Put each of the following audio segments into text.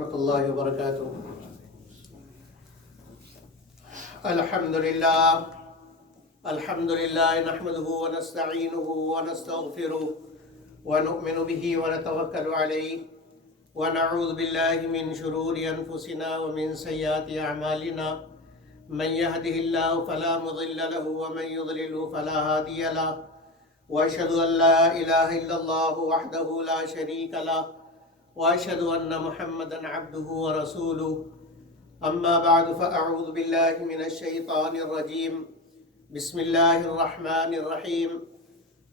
ورحمۃ اللہ وبرکاتہ۔ الحمدللہ نحمده ونستعینه ونستغفره ونؤمن به ونتوکل علیہ ونعوذ باللہ من شرور انفسنا ومن سیئات اعمالنا من يهده الله فلا مضل له ومن يضلل فلا هادي له واشهد ان لا اله الا الله وحده لا شريك له واشهد ان محمدا عبده ورسوله اما بعد فاعوذ بالله من الشيطان الرجيم بسم الله الرحمن الرحيم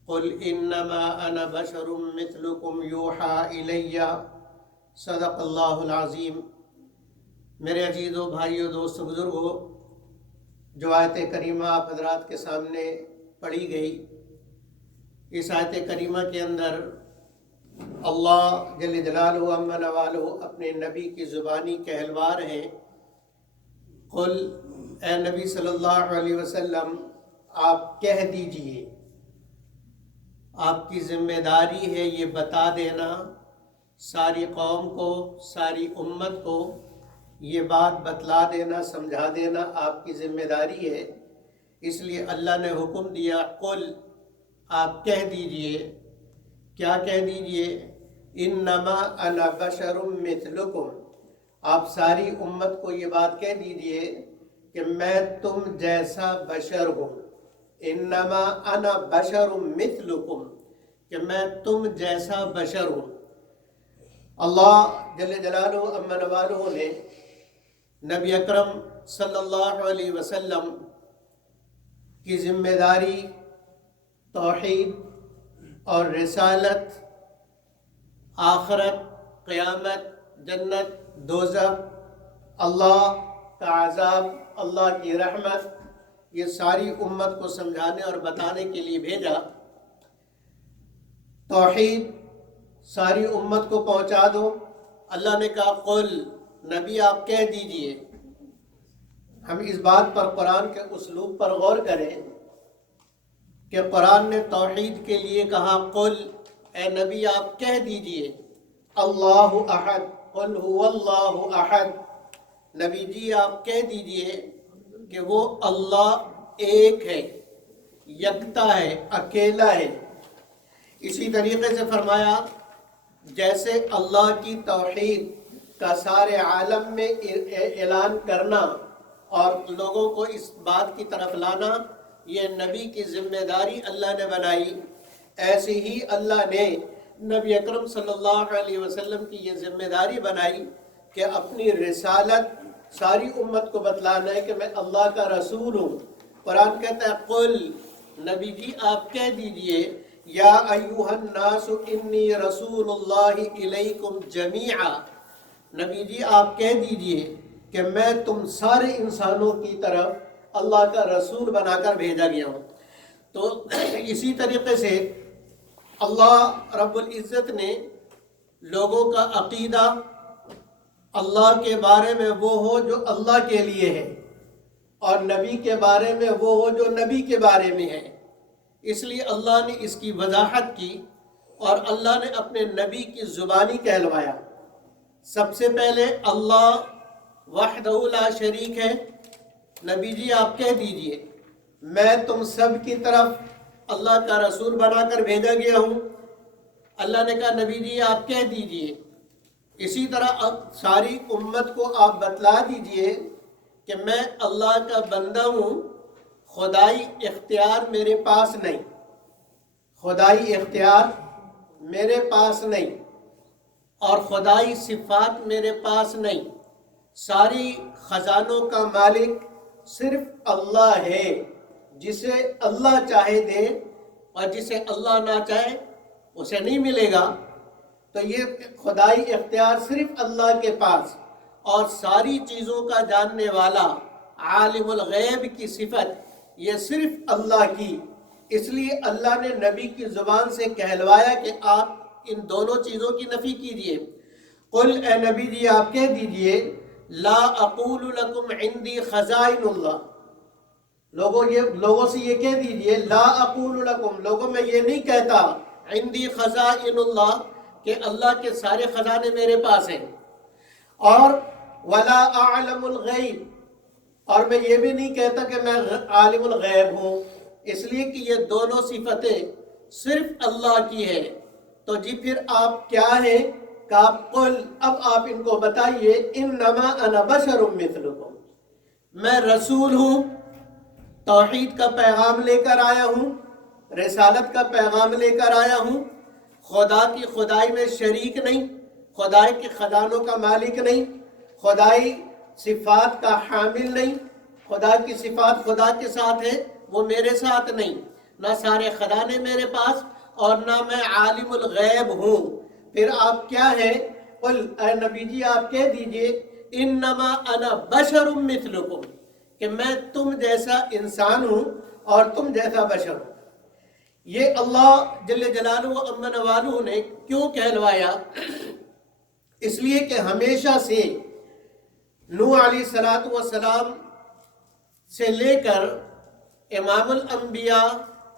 قل انما انا بشر مثلكم يوحى الي صدق اللہ العظیم۔ میرے عزیزو، بھائیو، دوستو، بزرگو، جو آیت کریمہ آپ حضرات کے سامنے پڑھی گئی، اس آیت کریمہ کے اندر اللہ جل جلالہ عم نوالہ اپنے نبی کی زبانی کہلوا رہے ہیں، قل، اے نبی صلی اللہ علیہ وسلم، آپ کہہ دیجئے، آپ کی ذمہ داری ہے یہ بتا دینا ساری قوم کو، ساری امت کو، یہ بات بتلا دینا، سمجھا دینا آپ کی ذمہ داری ہے۔ اس لیے اللہ نے حکم دیا، قل، آپ کہہ دیجئے۔ کیا کہہ دیجئے؟ انما انا بشر مثلکم، آپ ساری امت کو یہ بات کہہ دیجئے کہ میں تم جیسا بشر ہوں۔ انما انا بشر مثلکم، کہ میں تم جیسا بشر ہوں۔ اللہ جل جلالہ عم نوالہ نے نبی اکرم صلی اللہ علیہ وسلم کی ذمہ داری توحید اور رسالت، آخرت، قیامت، جنت، دوزخ، اللہ کا عذاب، اللہ کی رحمت، یہ ساری امت کو سمجھانے اور بتانے کے لیے بھیجا۔ توحید ساری امت کو پہنچا دو۔ اللہ نے کہا، قل، نبی آپ کہہ دیجئے۔ ہم اس بات پر قرآن کے اسلوب پر غور کریں کہ قرآن نے توحید کے لیے کہا، قل، اے نبی آپ کہہ دیجئے، اللہ احد، قل هو اللہ احد، نبی جی آپ کہہ دیجئے کہ وہ اللہ ایک ہے، یکتا ہے، اکیلا ہے۔ اسی طریقے سے فرمایا، جیسے اللہ کی توحید کا سارے عالم میں اعلان کرنا اور لوگوں کو اس بات کی طرف لانا یہ نبی کی ذمہ داری اللہ نے بنائی، ایسے ہی اللہ نے نبی اکرم صلی اللہ علیہ وسلم کی یہ ذمہ داری بنائی کہ اپنی رسالت ساری امت کو بتلانا ہے کہ میں اللہ کا رسول ہوں۔ قرآن کہتا ہے، قل، نبی جی آپ کہہ دیجئے، یا ایھا الناس انی رسول اللہ الیکم جمیعا، نبی جی آپ کہہ دیجئے کہ میں تم سارے انسانوں کی طرف اللہ کا رسول بنا کر بھیجا گیا ہوں۔ تو اسی طریقے سے اللہ رب العزت نے لوگوں کا عقیدہ اللہ کے بارے میں وہ ہو جو اللہ کے لیے ہے، اور نبی کے بارے میں وہ ہو جو نبی کے بارے میں ہے۔ اس لیے اللہ نے اس کی وضاحت کی اور اللہ نے اپنے نبی کی زبانی کہلوایا۔ سب سے پہلے اللہ وحدہ لا شریک ہے، نبی جی آپ کہہ دیجئے میں تم سب کی طرف اللہ کا رسول بنا کر بھیجا گیا ہوں۔ اللہ نے کہا، نبی جی آپ کہہ دیجئے۔ اسی طرح اب ساری امت کو آپ بتلا دیجئے کہ میں اللہ کا بندہ ہوں، خدائی اختیار میرے پاس نہیں، خدائی اختیار میرے پاس نہیں، اور خدائی صفات میرے پاس نہیں۔ ساری خزانوں کا مالک صرف اللہ ہے، جسے اللہ چاہے دے اور جسے اللہ نہ چاہے اسے نہیں ملے گا۔ تو یہ خدائی اختیار صرف اللہ کے پاس، اور ساری چیزوں کا جاننے والا عالم الغیب کی صفت یہ صرف اللہ کی۔ اس لیے اللہ نے نبی کی زبان سے کہلوایا کہ آپ ان دونوں چیزوں کی نفی کیجئے۔ قل، اے نبی جی آپ کہہ دیجئے، لا اقول لکم عندی خزائن اللہ، لوگوں سے یہ کہہ دیجئے، لا اقول لکم، لوگوں میں یہ نہیں کہتا، عندی خزائن اللہ، کہ اللہ کے سارے خزانے میرے پاس ہیں۔ اور ولا اعلم الغیب، اور میں یہ بھی نہیں کہتا کہ میں عالم الغیب ہوں، اس لیے کہ یہ دونوں صفتیں صرف اللہ کی ہے۔ تو جی پھر آپ کیا ہیں؟ کہ آپ قل، اب آپ ان کو بتائیے، انما انا بشر مثلکم، میں رسول ہوں، توحید کا پیغام لے کر آیا ہوں، رسالت کا پیغام لے کر آیا ہوں، خدا کی خدائی میں شریک نہیں، خدائی کے خزانوں کا مالک نہیں، خدائی صفات کا حامل نہیں، خدا کی صفات خدا کے ساتھ ہے، وہ میرے ساتھ نہیں، نہ سارے خزانے میرے پاس، اور نہ میں عالم الغیب ہوں۔ پھر آپ کیا ہیں؟ قل، اے نبی جی آپ کہہ دیجئے، انما انا بشر مثلکم، کہ میں تم جیسا انسان ہوں اور تم جیسا بشر ہوں۔ یہ اللہ جل جلالہ و عم نوالہ نے کیوں کہلوایا؟ اس لیے کہ ہمیشہ سے نوح علیہ السلام سے لے کر امام الانبیاء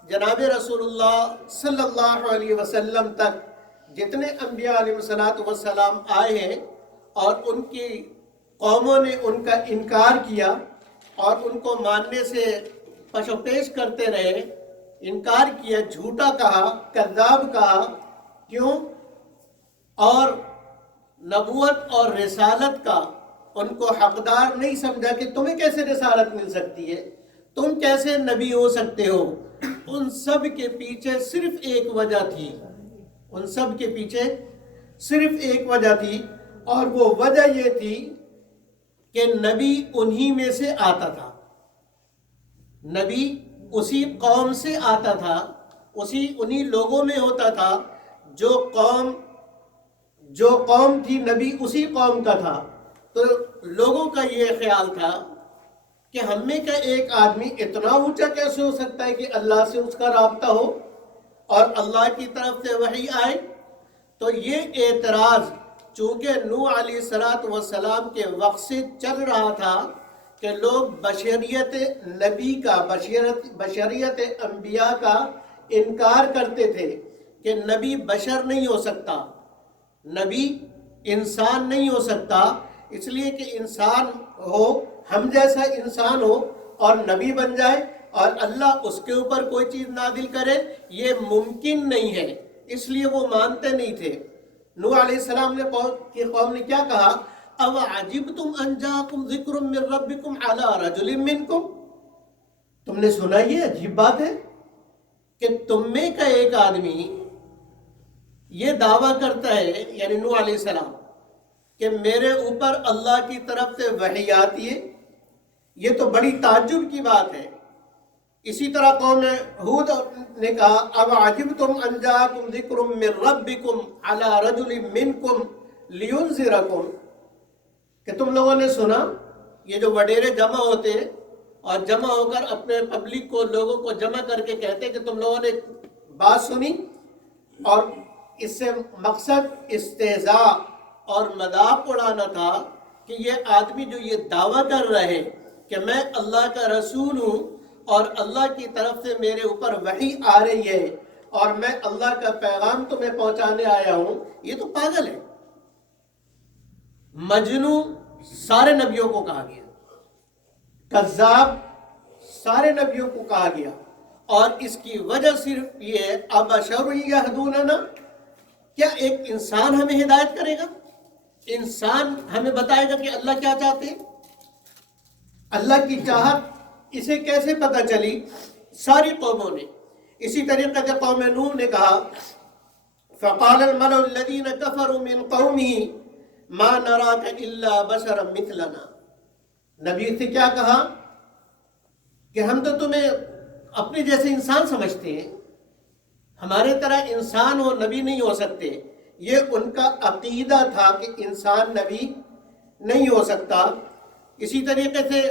جناب رسول اللہ صلی اللہ علیہ وسلم تک جتنے انبیاء علیہ السلام آئے ہیں، اور ان کی قوموں نے ان کا انکار کیا اور ان کو ماننے سے پش و پیش کرتے رہے، انکار کیا، جھوٹا کہا، کذاب کہا، کیوں؟ اور نبوت اور رسالت کا ان کو حقدار نہیں سمجھا کہ تمہیں کیسے رسالت مل سکتی ہے، تم کیسے نبی ہو سکتے ہو۔ ان سب کے پیچھے صرف ایک وجہ تھی، ان سب کے پیچھے صرف ایک وجہ تھی، اور وہ وجہ یہ تھی کہ نبی انہی میں سے آتا تھا، نبی اسی قوم سے آتا تھا، انہی لوگوں میں ہوتا تھا، جو قوم تھی نبی اسی قوم کا تھا۔ تو لوگوں کا یہ خیال تھا کہ ہم میں کا ایک آدمی اتنا اونچا کیسے ہو سکتا ہے کہ اللہ سے اس کا رابطہ ہو اور اللہ کی طرف سے وحی آئے۔ تو یہ اعتراض چونکہ نوح علیہ السلام کے وقت سے چل رہا تھا کہ لوگ بشریت نبی کا، بشریت انبیاء کا انکار کرتے تھے کہ نبی بشر نہیں ہو سکتا، نبی انسان نہیں ہو سکتا، اس لیے کہ انسان ہو، ہم جیسا انسان ہو اور نبی بن جائے اور اللہ اس کے اوپر کوئی چیز نازل کرے، یہ ممکن نہیں ہے، اس لیے وہ مانتے نہیں تھے۔ نوح علیہ السلام نے قوم نے کیا کہا؟ او عجبتم ان جاءکم ذکر من ربکم علی رجل منکم، تم نے سنا یہ عجیب بات ہے کہ تم میں کا ایک آدمی یہ دعویٰ کرتا ہے، یعنی نوح علیہ السلام، کہ میرے اوپر اللہ کی طرف سے وحی آتی ہے، یہ تو بڑی تعجب کی بات ہے۔ اسی طرح قوم ہود نے کہا اب عجبتم ان جاءکم ذکر من ربکم علی رجل منکم لینذرکم، کہ تم لوگوں نے سنا، یہ جو وڈیرے جمع ہوتے ہیں اور جمع ہو کر اپنے پبلک کو، لوگوں کو جمع کر کے کہتے ہیں کہ تم لوگوں نے بات سنی، اور اس سے مقصد استہزاء اور مذاق اڑانا تھا کہ یہ آدمی جو یہ دعویٰ کر رہے کہ میں اللہ کا رسول ہوں اور اللہ کی طرف سے میرے اوپر وحی آ رہی ہے اور میں اللہ کا پیغام تمہیں پہنچانے آیا ہوں، یہ تو پاگل ہے، مجنون سارے نبیوں کو کہا گیا، کذاب سارے نبیوں کو کہا گیا، اور اس کی وجہ صرف یہ ہے ابشر یہدوننا، کیا ایک انسان ہمیں ہدایت کرے گا؟ انسان ہمیں بتائے گا کہ اللہ کیا چاہتے ہیں؟ اللہ کی چاہت اسے کیسے پتہ چلی؟ ساری قوموں نے اسی طریقے سے قوم نوح نے کہا فقال الملأ الذين كفروا من قومه ما نراك الا بشرا مثلنا، نبی سے کیا کہا کہ ہم تو تمہیں اپنے جیسے انسان سمجھتے ہیں، ہمارے طرح انسان ہو نبی نہیں ہو سکتے۔ یہ ان کا عقیدہ تھا کہ انسان نبی نہیں ہو سکتا۔ اسی طریقے سے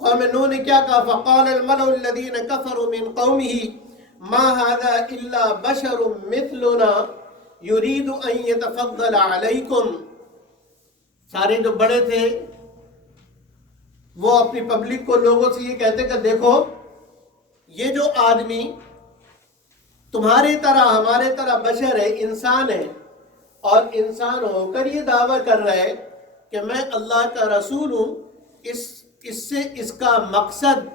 قوم نوح نے کیا کہا فقال الملأ الذين كفروا من قومه ما هذا الا بشر مثلنا يريد ان يتفضل عليكم، سارے جو بڑے تھے وہ اپنی پبلک کو، لوگوں سے یہ کہتے کہ دیکھو یہ جو آدمی تمہاری طرح ہمارے طرح بشر ہے، انسان ہے، اور انسان ہو کر یہ دعویٰ کر رہے کہ میں اللہ کا رسول ہوں، اس سے اس کا مقصد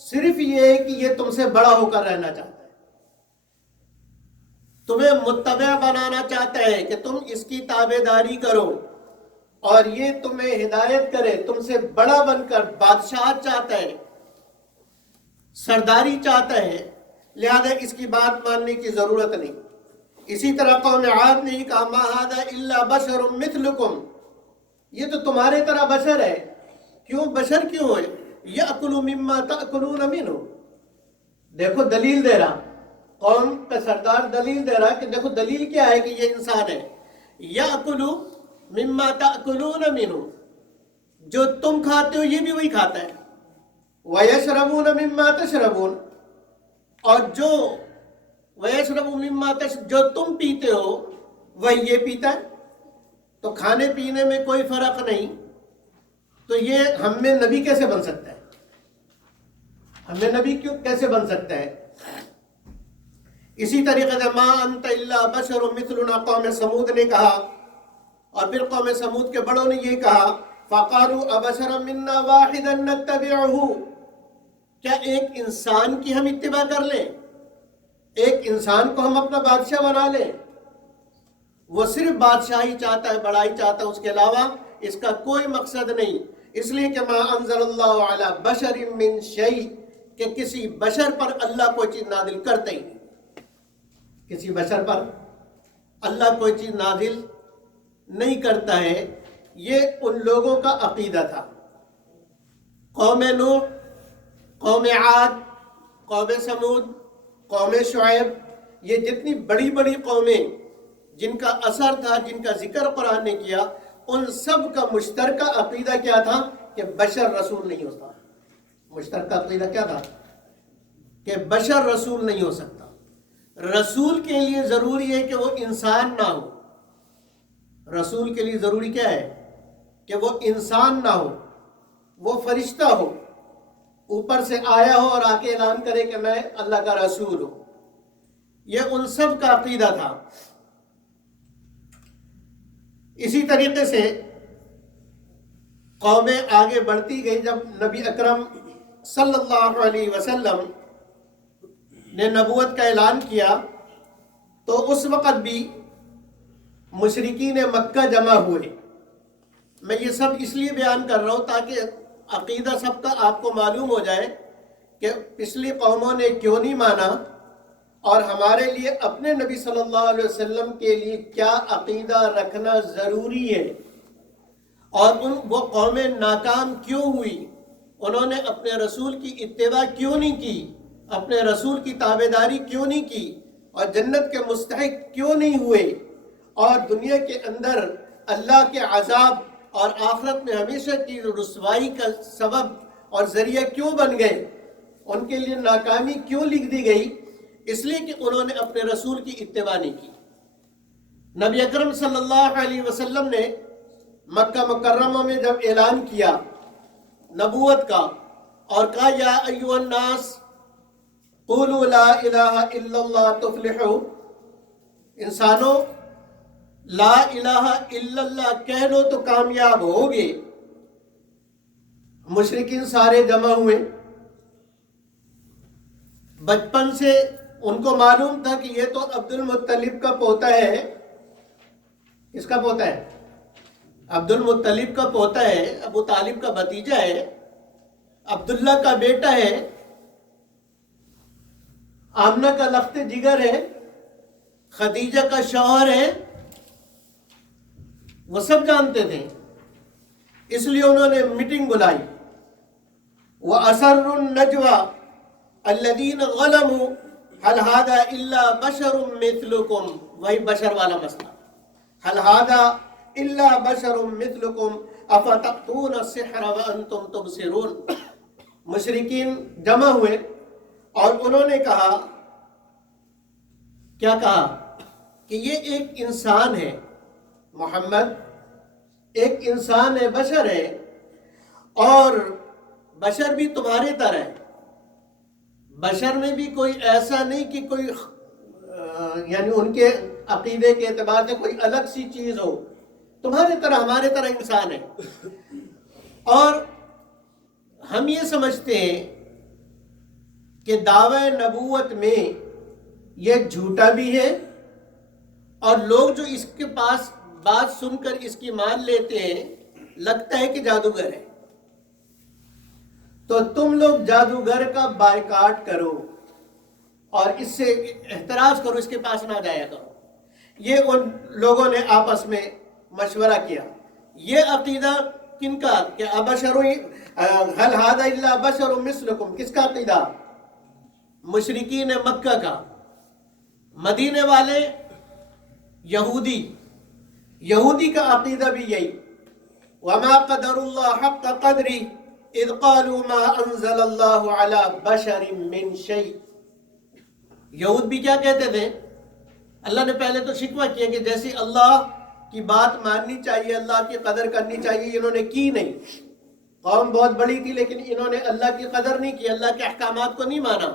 صرف یہ ہے کہ یہ تم سے بڑا ہو کر رہنا چاہتا ہے، تمہیں متبع بنانا چاہتا ہے کہ تم اس کی تابع داری کرو، اور یہ تمہیں ہدایت کرے، تم سے بڑا بن کر بادشاہت چاہتا ہے، سرداری چاہتا ہے، لہذا اس کی بات ماننے کی ضرورت نہیں۔ اسی طرح قوم عاد نے کہا ما ھذا الا بشر مثلکم، یہ تو تمہارے طرح بشر ہے۔ کیوں بشر کیوں ہے؟ یأکل مما تأکلون منہ، دیکھو دلیل دے رہا، قوم کا سردار دلیل دے رہا کہ دیکھو دلیل کیا ہے کہ یہ انسان ہے۔ یأکل مما تأکلون منہ، جو تم کھاتے ہو یہ بھی وہی کھاتا ہے۔ وَيَشْرَبُونَ مِمَّا تَشْرَبُونَ، اور وَيَشْرَبُ مِمَّا جو تم پیتے ہو وہی یہ پیتا ہے، تو کھانے پینے میں کوئی فرق نہیں، تو یہ ہم میں نبی کیسے بن سکتا ہے؟ ہم میں نبی کیسے بن سکتا ہے؟ اسی طریقے سے ما انت الا بشر مثلنا، قوم سمود نے کہا، اور پھر قوم سمود کے بڑوں نے یہ کہا فَقَالُوا أَبَشَرًا مِنَّا وَاحِدًا نَتَّبِعُهُ، کیا ایک انسان کی ہم اتباع کر لیں، ایک انسان کو ہم اپنا بادشاہ بنا لیں؟ وہ صرف بادشاہی چاہتا ہے، بڑائی چاہتا ہے، اس کے علاوہ اس کا کوئی مقصد نہیں۔ اس لیے کہ ما انزل اللہ علی بشر من شیء، کہ کسی بشر پر اللہ کوئی چیز نازل کرتا ہی نہیں، کسی بشر پر اللہ کوئی چیز نازل نہیں کرتا ہے۔ یہ ان لوگوں کا عقیدہ تھا۔ قوم نوح، قوم عاد، قوم سمود، قوم شعیب، یہ جتنی بڑی بڑی قومیں جن کا اثر تھا، جن کا ذکر قرآن نے کیا، ان سب کا مشترکہ عقیدہ کیا تھا کہ بشر رسول نہیں ہوتا۔ مشترکہ عقیدہ کیا تھا؟ کہ بشر رسول نہیں ہو سکتا۔ رسول کے لیے ضروری ہے کہ وہ انسان نہ ہو، رسول کے لیے ضروری کیا ہے؟ کہ وہ انسان نہ ہو، وہ فرشتہ ہو، اوپر سے آیا ہو اور آ کے اعلان کرے کہ میں اللہ کا رسول ہوں۔ یہ ان سب کا عقیدہ تھا۔ اسی طریقے سے قومیں آگے بڑھتی گئی۔ جب نبی اکرم صلی اللہ علیہ وسلم نے نبوت کا اعلان کیا تو اس وقت بھی مشرکین مکہ جمع ہوئے۔ میں یہ سب اس لیے بیان کر رہا ہوں تاکہ عقیدہ سب کا آپ کو معلوم ہو جائے کہ پچھلی قوموں نے کیوں نہیں مانا، اور ہمارے لیے اپنے نبی صلی اللہ علیہ وسلم کے لیے کیا عقیدہ رکھنا ضروری ہے، اور وہ قومیں ناکام کیوں ہوئی، انہوں نے اپنے رسول کی اتباع کیوں نہیں کی، اپنے رسول کی تابع داری کیوں نہیں کی، اور جنت کے مستحق کیوں نہیں ہوئے، اور دنیا کے اندر اللہ کے عذاب اور آخرت میں ہمیشہ کی رسوائی کا سبب اور ذریعہ کیوں بن گئے، ان کے لیے ناکامی کیوں لکھ دی گئی؟ اس لیے کہ انہوں نے اپنے رسول کی اتباع نہیں کی۔ نبی اکرم صلی اللہ علیہ وسلم نے مکہ مکرمہ میں جب اعلان کیا نبوت کا اور کہا یا ایھا الناس قولوا لا الہ الا اللہ تفلحوا، انسانوں لا الہ الا اللہ کہہ لو تو کامیاب ہوگے، مشرکین سارے جمع ہوئے۔ بچپن سے ان کو معلوم تھا کہ یہ تو عبد المطلب کا پوتا ہے۔ کس کا پوتا ہے؟ عبد المطلب کا پوتا ہے، ابو طالب کا بھتیجا ہے، عبداللہ کا بیٹا ہے، آمنہ کا لخت جگر ہے، خدیجہ کا شوہر ہے، وہ سب جانتے تھے۔ اس لیے انہوں نے میٹنگ بلائی۔ وَأَسَرُّوا النَّجْوَى الَّذِينَ ظَلَمُوا هَلْ هَذَا إِلَّا بَشَرٌ مِثْلُكُمْ، وہی بشر والا مسئلہ، هَلْ هَذَا إِلَّا بَشَرٌ مِثْلُكُمْ أَفَتَأْتُونَ السِّحْرَ وَأَنْتُمْ تُبْصِرُونَ۔ مشرکین جمع ہوئے اور انہوں نے کہا، کیا کہا؟ کہ یہ ایک انسان ہے، محمد ایک انسان ہے، بشر ہے، اور بشر بھی تمہارے طرح ہے۔ بشر میں بھی کوئی ایسا نہیں کہ کوئی یعنی ان کے عقیدے کے اعتبار سے کوئی الگ سی چیز ہو، تمہارے طرح ہمارے طرح انسان ہے. اور ہم یہ سمجھتے ہیں کہ دعوی نبوت میں یہ جھوٹا بھی ہے، اور لوگ جو اس کے پاس بات سن کر اس کی مان لیتے ہیں لگتا ہے کہ جادوگر ہے. تو تم لوگ جادوگر کا بائیکاٹ کرو اور اس سے احتراز کرو، اس کے پاس نہ جایا کرو. یہ ان لوگوں نے آپس میں مشورہ کیا. یہ عقیدہ کن کا کہ ابشر هل هذا الا بشر مثلکم، کس کا عقیدہ؟ مشرکین مکہ کا. مدینے والے یہودی کا عقیدہ بھی یہی. وما قدر اللہ حق قدری اذ قالوا ما انزل اللہ علی بشر من شیء. یہود بھی کیا کہتے تھے؟ اللہ نے پہلے تو شکوہ کیا کہ جیسی اللہ کی بات ماننی چاہیے، اللہ کی قدر کرنی چاہیے، انہوں نے کی نہیں. قوم بہت بڑی تھی لیکن انہوں نے اللہ کی قدر نہیں کی، اللہ کے احکامات کو نہیں مانا.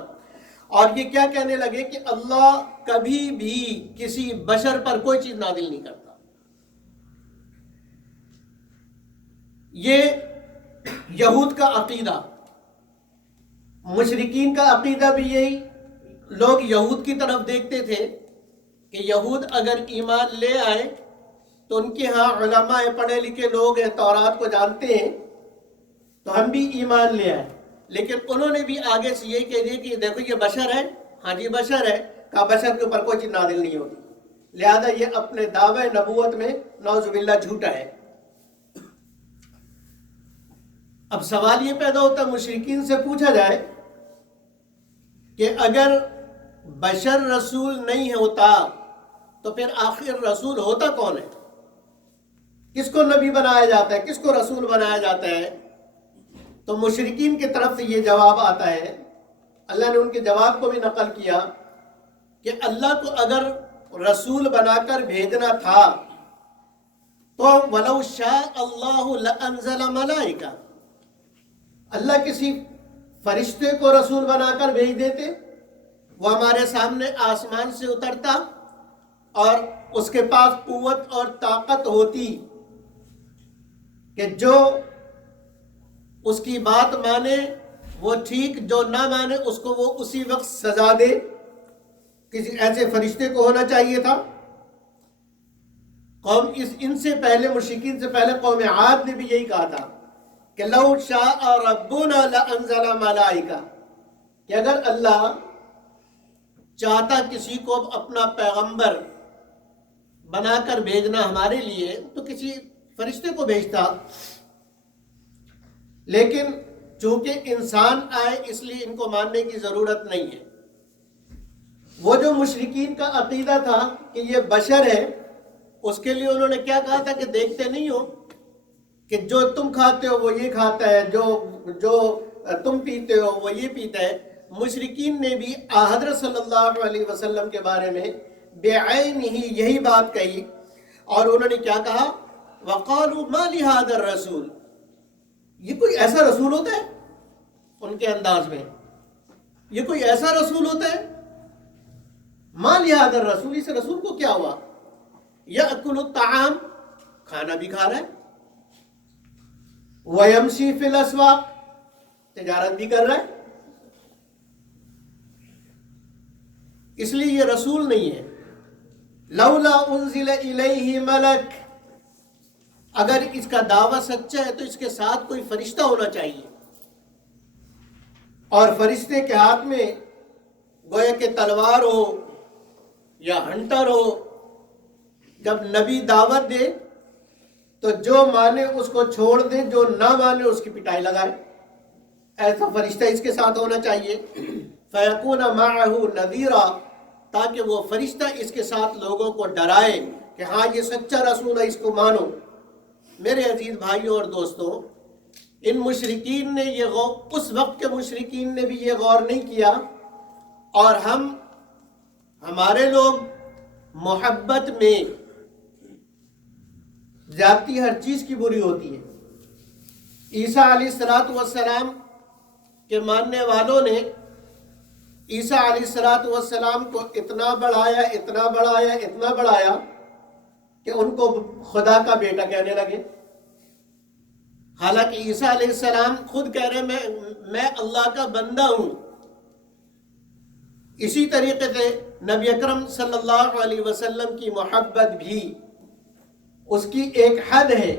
اور یہ کیا کہنے لگے کہ اللہ کبھی بھی کسی بشر پر کوئی چیز نازل نہیں کرتا. یہ یہود کا عقیدہ. مشرکین کا عقیدہ بھی یہی. لوگ یہود کی طرف دیکھتے تھے کہ یہود اگر ایمان لے آئے تو ان کے ہاں علماء پڑھے لکھے لوگ ہیں، تورات کو جانتے ہیں، تو ہم بھی ایمان لے آئے. لیکن انہوں نے بھی آگے سے یہ کہہ دیا کہ دیکھو یہ بشر ہے. ہاں جی بشر ہے، کہا بشر کے اوپر کوئی چیز نازل نہیں ہوتی، لہذا یہ اپنے دعوے نبوت میں نعوذ باللہ جھوٹا ہے. اب سوال یہ پیدا ہوتا ہے، مشرکین سے پوچھا جائے کہ اگر بشر رسول نہیں ہوتا تو پھر آخر رسول ہوتا کون ہے؟ کس کو نبی بنایا جاتا ہے، کس کو رسول بنایا جاتا ہے؟ تو مشرکین کی طرف سے یہ جواب آتا ہے. اللہ نے ان کے جواب کو بھی نقل کیا کہ اللہ کو اگر رسول بنا کر بھیجنا تھا تو وَلَوْ شَاءَ اللَّهُ لَأَنزَلَ مَلَائِكَةً، اللہ کسی فرشتے کو رسول بنا کر بھیج دیتے، وہ ہمارے سامنے آسمان سے اترتا اور اس کے پاس قوت اور طاقت ہوتی کہ جو اس کی بات مانے وہ ٹھیک، جو نہ مانے اس کو وہ اسی وقت سزا دے. کسی ایسے فرشتے کو ہونا چاہیے تھا. ان سے پہلے مشرکین سے پہلے قوم عاد نے بھی یہی کہا تھا کہ لو شاء ربنا لانزل ملائکہ، کہ اگر اللہ چاہتا کسی کو اپنا پیغمبر بنا کر بھیجنا ہمارے لیے تو کسی فرشتے کو بھیجتا. لیکن چونکہ انسان آئے اس لیے ان کو ماننے کی ضرورت نہیں ہے. وہ جو مشرکین کا عقیدہ تھا کہ یہ بشر ہے، اس کے لیے انہوں نے کیا کہا تھا کہ دیکھتے نہیں ہو کہ جو تم کھاتے ہو وہ یہ کھاتا ہے، جو تم پیتے ہو وہ یہ پیتا ہے. مشرکین نے بھی حضرت صلی اللہ علیہ وسلم کے بارے میں بعین ہی یہی بات کہی، اور انہوں نے کیا کہا؟ وَقَالُوا مَا لِهَذَا الرَّسُولِ، یہ کوئی ایسا رسول ہوتا ہے؟ ان کے انداز میں یہ کوئی ایسا رسول ہوتا ہے؟ مَا لِهَذَا الرَّسُولِ، اس رسول کو کیا ہوا؟ يَأْكُلُ الطَّعَامَ، کھانا بھی کھا رہا ہے، وَيَمْشِي فِي الْأَسْوَاقِ، تجارت بھی کر رہا ہے. اس لیے یہ رسول نہیں ہے. لولا انزل الیہ ملک، اگر اس کا دعویٰ سچا ہے تو اس کے ساتھ کوئی فرشتہ ہونا چاہیے، اور فرشتے کے ہاتھ میں گویا کہ تلوار ہو یا ہنٹر ہو. جب نبی دعوت دے تو جو مانے اس کو چھوڑ دے، جو نہ مانے اس کی پٹائی لگائے. ایسا فرشتہ اس کے ساتھ ہونا چاہیے. فَيَكُونَ مَعَهُ نَذِيرًا، تاکہ وہ فرشتہ اس کے ساتھ لوگوں کو ڈرائے کہ ہاں یہ سچا رسول ہے، اس کو مانو. میرے عزیز بھائیوں اور دوستوں، ان مشرکین نے یہ اس وقت کے مشرکین نے بھی یہ غور نہیں کیا، اور ہمارے لوگ محبت میں زیادتی ہر چیز کی بری ہوتی ہے. عیسیٰ علیہ السلام کے ماننے والوں نے عیسیٰ علیہ السلام کو اتنا بڑھایا کہ ان کو خدا کا بیٹا کہنے لگے، حالانکہ عیسیٰ علیہ السلام خود کہہ رہے میں اللہ کا بندہ ہوں۔ اسی طریقے سے نبی اکرم صلی اللہ علیہ وسلم کی محبت بھی اس کی ایک حد ہے،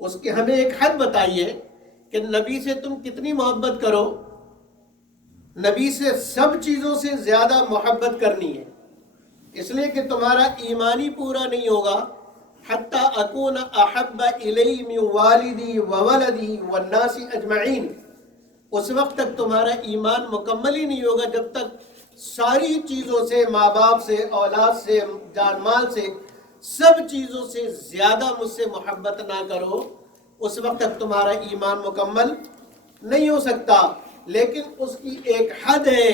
اس کی ہمیں ایک حد بتائیے کہ نبی سے تم کتنی محبت کرو۔ نبی سے سب چیزوں سے زیادہ محبت کرنی ہے، اس لیے کہ تمہارا ایمان ہی پورا نہیں ہوگا حتی اکون احب الی من والدی وولدی والناس اجمعین، اس وقت تک تمہارا ایمان مکمل ہی نہیں ہوگا جب تک ساری چیزوں سے، ماں باپ سے، اولاد سے، جان مال سے، سب چیزوں سے زیادہ مجھ سے محبت نہ کرو، اس وقت تک تمہارا ایمان مکمل نہیں ہو سکتا۔ لیکن اس کی ایک حد ہے،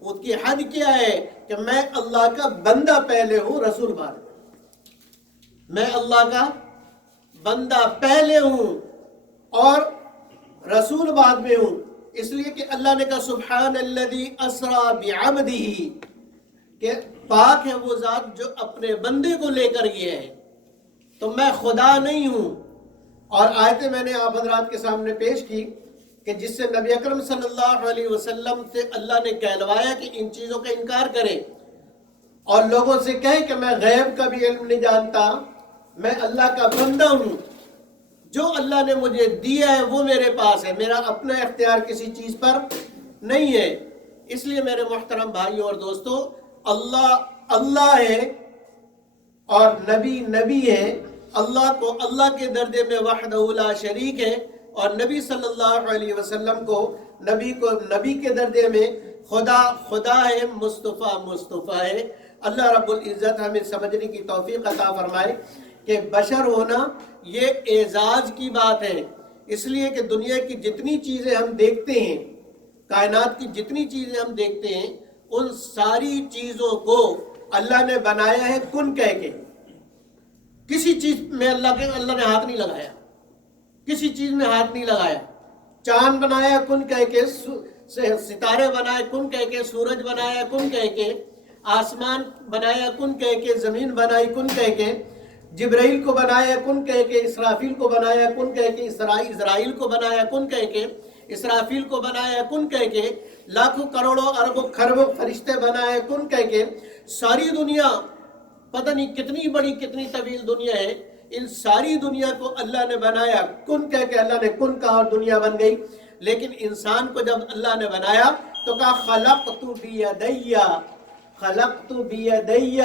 اس کی حد کیا ہے کہ میں اللہ کا بندہ پہلے ہوں، رسول بعد میں۔ میں اللہ کا بندہ پہلے ہوں اور رسول بعد میں ہوں، اس لیے کہ اللہ نے کہا سبحان الذی اسریٰ بعبدہ، کہ پاک ہے وہ ذات جو اپنے بندے کو لے کر گیا ہے، تو میں خدا نہیں ہوں۔ اور آیتیں میں نے آپ حضرات کے سامنے پیش کی کہ جس سے نبی اکرم صلی اللہ علیہ وسلم سے اللہ نے کہلوایا کہ ان چیزوں کا انکار کریں اور لوگوں سے کہیں کہ میں غیب کا بھی علم نہیں جانتا، میں اللہ کا بندہ ہوں، جو اللہ نے مجھے دیا ہے وہ میرے پاس ہے، میرا اپنا اختیار کسی چیز پر نہیں ہے۔ اس لیے میرے محترم بھائیوں اور دوستوں، اللہ ہے اور نبی نبی ہے۔ اللہ کو اللہ کے درجے میں وحدہ لا شریک ہے، اور نبی صلی اللہ علیہ وسلم کو نبی کے درجے میں خدا ہے، مصطفیٰ ہے۔ اللہ رب العزت ہمیں سمجھنے کی توفیق عطا فرمائے کہ بشر ہونا یہ اعزاز کی بات ہے، اس لیے کہ دنیا کی جتنی چیزیں ہم دیکھتے ہیں، کائنات کی جتنی چیزیں ہم دیکھتے ہیں، ان ساری چیزوں کو اللہ نے بنایا ہے کن کہہ کے۔ کسی چیز میں اللہ نے ہاتھ نہیں لگایا، کسی چیز میں ہاتھ نہیں لگایا۔ چاند بنایا کن کہہ کے، ستارے بنائے کن کہہ کے، سورج بنایا کن کہہ کے، آسمان بنایا کن کہہ کے، زمین بنائی کن کہہ کے، جبرائیل کو بنایا کن کہہ کے، اسرافیل کو بنایا کن کہہ کے، اسرائیل کو بنایا کن کہہ کے، اسرافیل کو بنایا کن کہہ کے، لاکھوں کروڑوں اربوں خربوں فرشتے بنائے کن کہہ کے۔ ساری دنیا پتہ نہیں کتنی بڑی کتنی طویل دنیا ہے، ان ساری دنیا کو اللہ نے بنایا کن کہہ کے، اللہ نے کن کہا اور دنیا بن گئی۔ لیکن انسان کو جب اللہ نے بنایا تو کہا خلقت بیدی،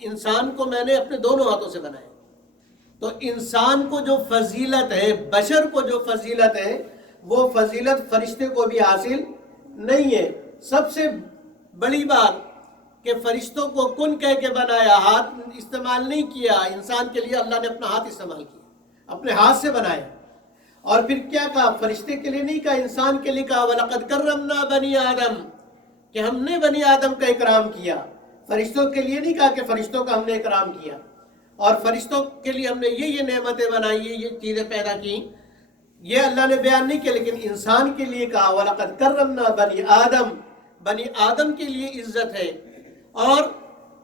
انسان کو میں نے اپنے دونوں ہاتھوں سے بنایا۔ تو انسان کو جو فضیلت ہے، بشر کو جو فضیلت ہے، وہ فضیلت فرشتے کو بھی حاصل نہیں ہے۔ سب سے بڑی بات کہ فرشتوں کو کن کہہ کے بنایا، ہاتھ استعمال نہیں کیا۔ انسان کے لیے اللہ نے اپنا ہاتھ استعمال کیا، اپنے ہاتھ سے بنایا۔ اور پھر کیا کہا؟ فرشتے کے لیے نہیں کہا، انسان کے لیے کہا وَلَقَدْ كَرَّمْنَا بَنِي آدم، کہ ہم نے بنی آدم کا اکرام کیا۔ فرشتوں کے لیے نہیں کہا کہ فرشتوں کا ہم نے اکرام کیا، اور فرشتوں کے لیے ہم نے یہ نعمتیں بنائی، یہ چیزیں پیدا کی، یہ اللہ نے بیان نہیں کیا۔ لیکن انسان کے لیے کہا وَلَقَدْ كَرَّمْنَا بَنِي آدم، بنی آدم کے لیے عزت ہے۔ اور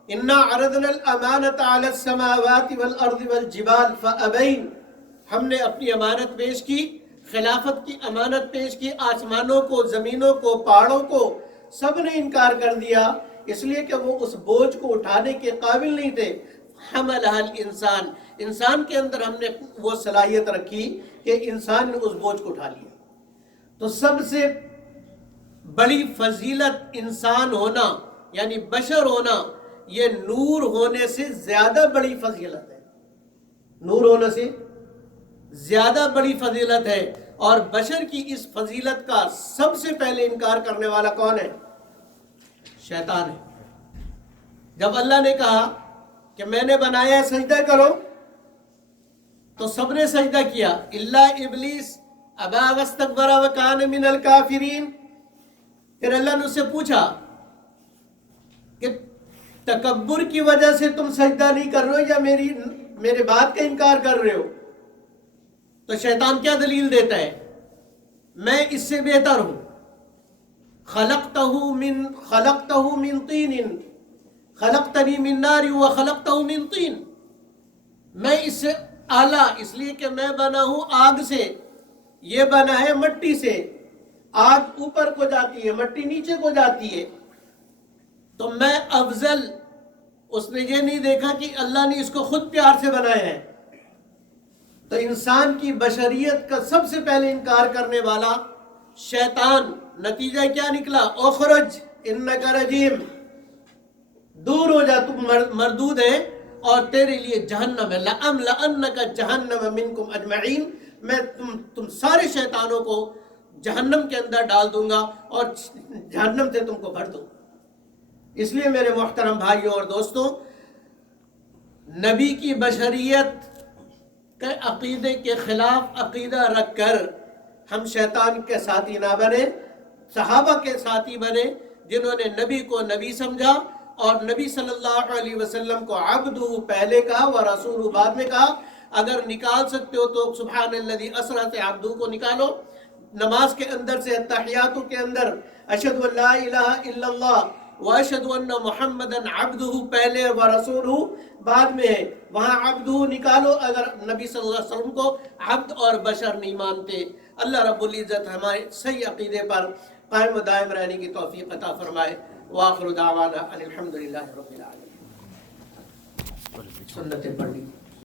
اِنَّا عَرَضْنَا الْأَمَانَةَ عَلَى السَّمَاوَاتِ وَالْأَرْضِ وَالْجِبَالِ فَأَبَيْنَ، ہم نے اپنی امانت پیش کی، خلافت کی امانت پیش کی، آسمانوں کو، زمینوں کو، پہاڑوں کو، سب نے انکار کر دیا، اس لیے کہ وہ اس بوجھ کو اٹھانے کے قابل نہیں تھے۔ حملها الانسان، انسان کے اندر ہم نے وہ صلاحیت رکھی کہ انسان نے اس بوجھ کو اٹھا لیا۔ تو سب سے بڑی فضیلت انسان ہونا یعنی بشر ہونا، یہ نور ہونے سے زیادہ بڑی فضیلت ہے، نور ہونے سے زیادہ بڑی فضیلت ہے۔ اور بشر کی اس فضیلت کا سب سے پہلے انکار کرنے والا کون ہے؟ شیطان ہے۔ جب اللہ نے کہا کہ میں نے بنایا ہے سجدہ کرو، تو سب نے سجدہ کیا الا ابلیس ابا واستکبر وکان من الکافرین۔ پھر اللہ نے اس سے پوچھا کہ تکبر کی وجہ سے تم سجدہ نہیں کر رہے ہو یا میرے بات کا انکار کر رہے ہو؟ تو شیطان کیا دلیل دیتا ہے؟ میں اس سے بہتر ہوں، خلقتہ من طین خلقتنی من نار وخلقتہ من طین، میں اس سے اعلیٰ اس لیے کہ میں بنا ہوں آگ سے، یہ بنا ہے مٹی سے، آگ اوپر کو جاتی ہے، مٹی نیچے کو جاتی ہے، تو میں افضل۔ اس نے یہ نہیں دیکھا کہ اللہ نے اس کو خود پیار سے بنایا ہے۔ تو انسان کی بشریت کا سب سے پہلے انکار کرنے والا شیطان، نتیجہ کیا نکلا؟ اخرج انک رجیم، دور ہو جا، تم مردود ہے اور تیرے لیے جہنم ہے۔ لَأَمْلَأَنَّكَ جَهَنَّمَ مِنْكُمْ أَجْمَعِينَ، میں تم سارے شیطانوں کو جہنم کے اندر ڈال دوں گا اور جہنم سے تم کو بھر دوں گا۔ اس لیے میرے محترم بھائیوں اور دوستوں، نبی کی بشریت کے عقیدے کے خلاف عقیدہ رکھ کر ہم شیطان کے ساتھی نہ بنے، صحابہ کے ساتھی بنے جنہوں نے نبی کو نبی سمجھا اور نبی صلی اللہ علیہ وسلم کو عبدہ پہلے کہا و رسولہ بعد میں کہا۔ اگر نکال سکتے ہو تو سبحان الذی اسری سے عبدہ کو نکالو، نماز کے اندر سے اتحیاتو کے اندر اشہد ان لا الہ الا اللہ واشہد ان محمدًا عبدہ پہلے و رسولہ بعد میں ہے، وہاں عبدہ نکالو اگر نبی صلی اللہ علیہ وسلم کو عبد اور بشر نہیں مانتے۔ اللہ رب العزت ہمارے صحیح عقیدے پر قائم و دائم رہنے کی توفیق عطا فرمائے۔ وآخر دعوانا ان الحمدللہ رب العالمین۔ سنتیں پڑھ لی۔